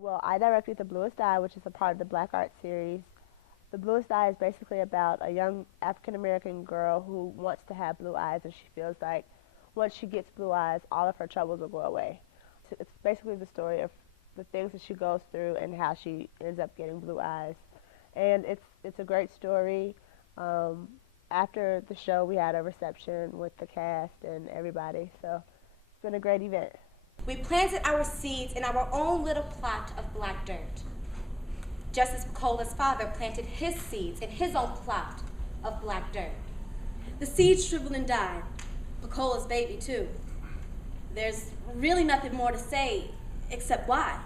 Well, I directed the Bluest Eye, which is a part of the Black Art series. The Bluest Eye is basically about a young African-American girl who wants to have blue eyes, and she feels like once she gets blue eyes, all of her troubles will go away. So it's basically the story of the things that she goes through and how she ends up getting blue eyes. And it's a great story. After the show, we had a reception with the cast and everybody, so it's been a great event. We planted our seeds in our own little plot of black dirt, just as Cola's father planted his seeds in his own plot of black dirt. The seeds shriveled and died, Cola's baby too. There's really nothing more to say except why.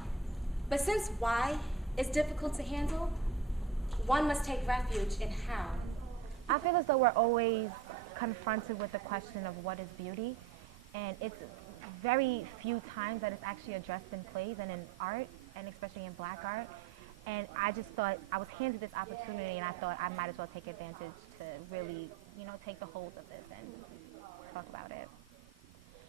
But since why is difficult to handle, one must take refuge in how. I feel as though we're always confronted with the question of what is beauty, and it's very few times that it's actually addressed in plays and in art, and especially in black art. And I just thought I was handed this opportunity, and I thought I might as well take advantage to really, take the hold of this and talk about it.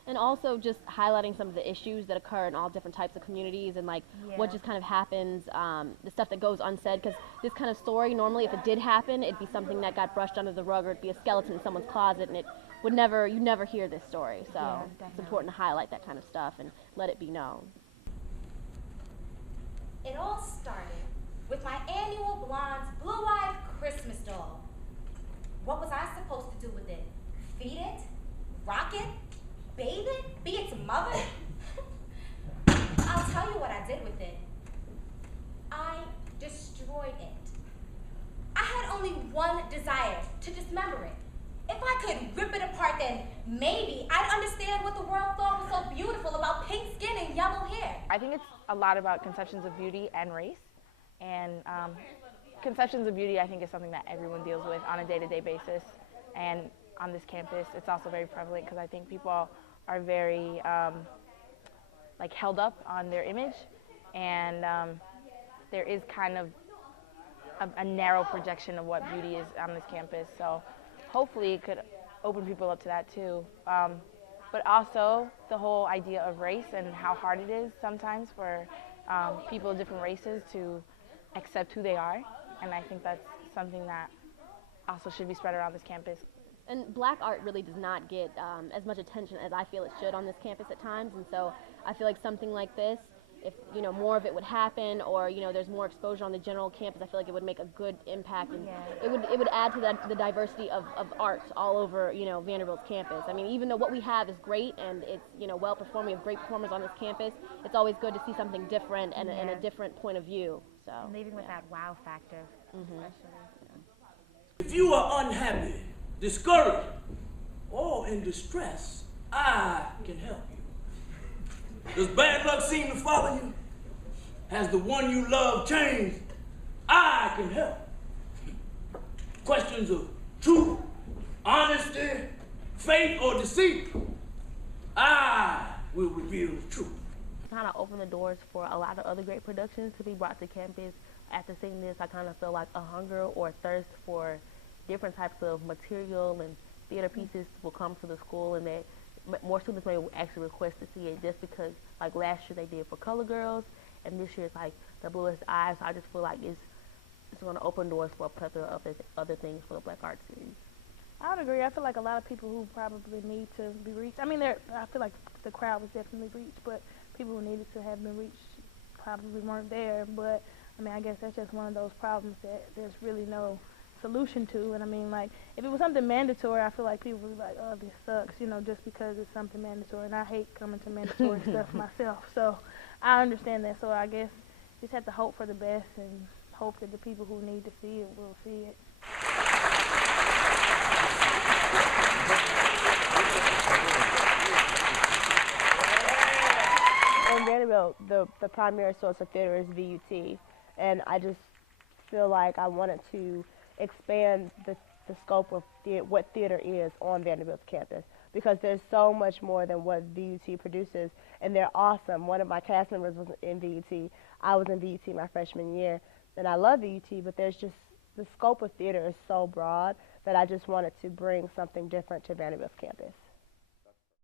And also just highlighting some of the issues that occur in all different types of communities and what just kind of happens, the stuff that goes unsaid, because this kind of story, normally if it did happen, it'd be something that got brushed under the rug, or it'd be a skeleton in someone's closet, and you never hear this story. So it's important to highlight that kind of stuff and let it be known. It all started with my annual blonde, blue-eyed Christmas doll. What was I supposed to do with it? Feed it? Rock it? Bathe it? Be its mother? I'll tell you what I did with it. I destroyed it. I had only one desire, to dismember it. If I could rip it apart, then maybe I'd understand what the world thought was so beautiful about pink skin and yellow hair. I think it's a lot about conceptions of beauty and race. And conceptions of beauty, I think, is something that everyone deals with on a day-to-day basis. And on this campus, it's also very prevalent because I think people are very held up on their image, and there is kind of a narrow projection of what beauty is on this campus. So hopefully it could open people up to that too. But also the whole idea of race and how hard it is sometimes for people of different races to accept who they are. And I think that's something that also should be spread around this campus. And black art really does not get as much attention as I feel it should on this campus at times, and so I feel like something like this, if more of it would happen, or there's more exposure on the general campus, I feel like it would make a good impact, and it would add to the diversity of art all over Vanderbilt's campus. I mean, even though what we have is great and it's well performing, we have great performers on this campus, it's always good to see something different and a different point of view. So leaving with that wow factor, especially. If you are unhappy, discouraged, or in distress, I can help you. Does bad luck seem to follow you? Has the one you love changed? I can help. Questions of truth, honesty, faith, or deceit, I will reveal the truth. Kind of opened the doors for a lot of other great productions to be brought to campus. After seeing this, I kind of feel like a hunger or thirst for different types of material and theater pieces will come to the school, and that more students may actually request to see it, just because like last year they did for Color Girls, and this year it's like the Bluest Eye. So I just feel like it's going to open doors for a plethora of other things for the Black Art series. I would agree. I feel like a lot of people who probably need to be reached. I mean, I feel like the crowd was definitely reached, but people who needed to have been reached probably weren't there. But I mean, I guess that's just one of those problems that there's really no solution to. And I mean, like, if it was something mandatory, I feel like people would be like, oh, this sucks, just because it's something mandatory. And I hate coming to mandatory stuff myself. So I understand that. So I guess just have to hope for the best and hope that the people who need to see it will see it. In Vanderbilt, the primary source of theater is VUT, and I just feel like I wanted to expand the scope of what theater is on Vanderbilt's campus, because there's so much more than what VUT produces, and they're awesome. One of my cast members was in VUT. I was in VUT my freshman year, and I love VUT, but there's just, the scope of theater is so broad that I just wanted to bring something different to Vanderbilt's campus.